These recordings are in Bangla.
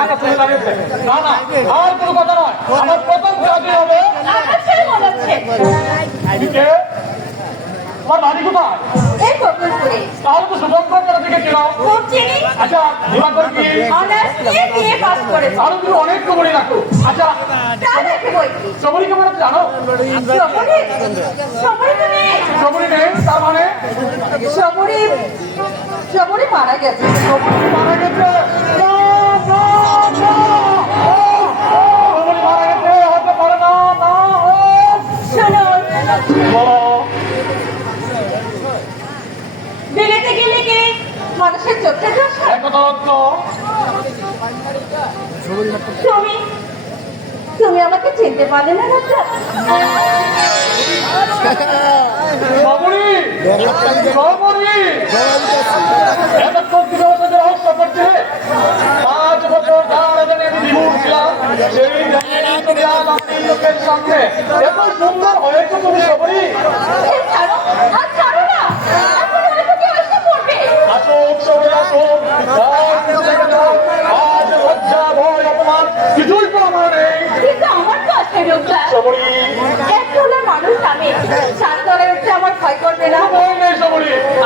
না না আর কোনো কথা নয়, আমার প্রথম কাজই হবে আমার বাড়ি কোথায়? তাহলে তো সুবর্ণপুর থেকে ছিল। আচ্ছা দিবাকর কি আরো তুমি অনেক খবরই রাখো। আচ্ছা সবরি কেমন আছে জানো? সবরি নেই তার মানে সবরি মারা গেছে। মারা গেছে, হতে পারে না। বিলেতে গেলে কি মানুষের চোখে তুমি আমাকে চিনতে পারলে না ডাক্তার? সুন্দর হয়েছে তুমি সবরি। কিছুই তো আমার নেই। মানুষ আমি সাতরে উঠে আমার ভয় করবে না।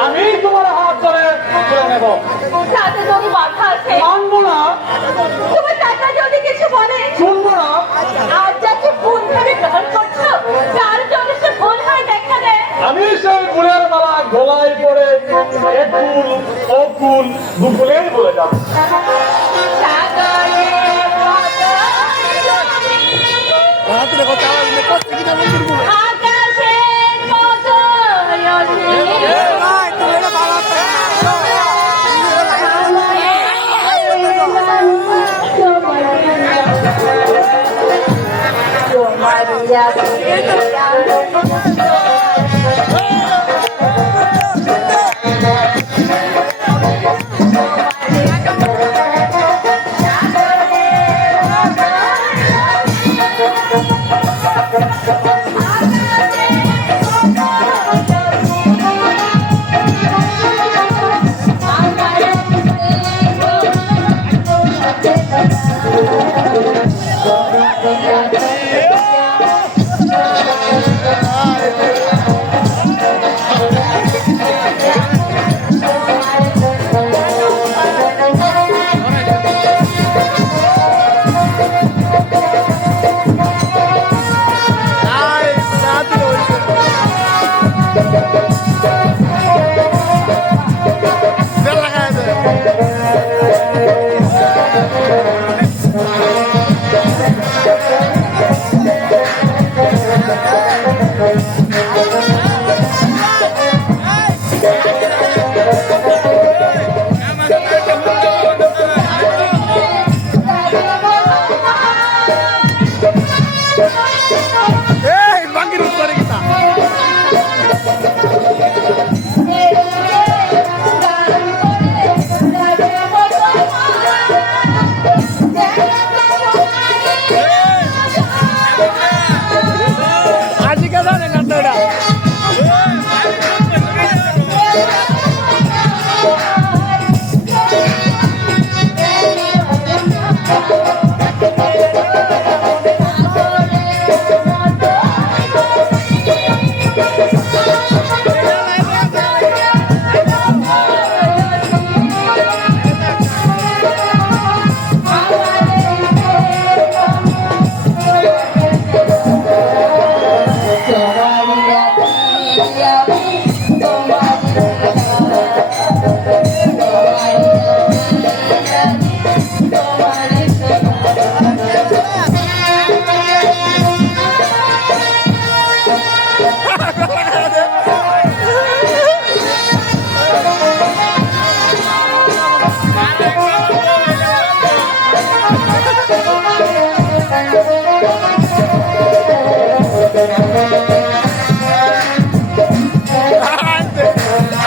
আমি তোমার হাত ধরে নেব। তাতে যদি বাধা আছে মানবো না। তুমি টাকা যদি কিছু বলে শুনবো না। আর যাকে ভুল ভাবে গ্রহণ করছো তার জন্য সে ভুল হয় দেখা দেয়। আমি সেই ফুলের মালা গলায় পড়ে এক ফুল ও ফুল দুপুরেই বলে যাবো।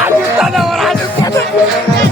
Aduh, tanah orang aduh.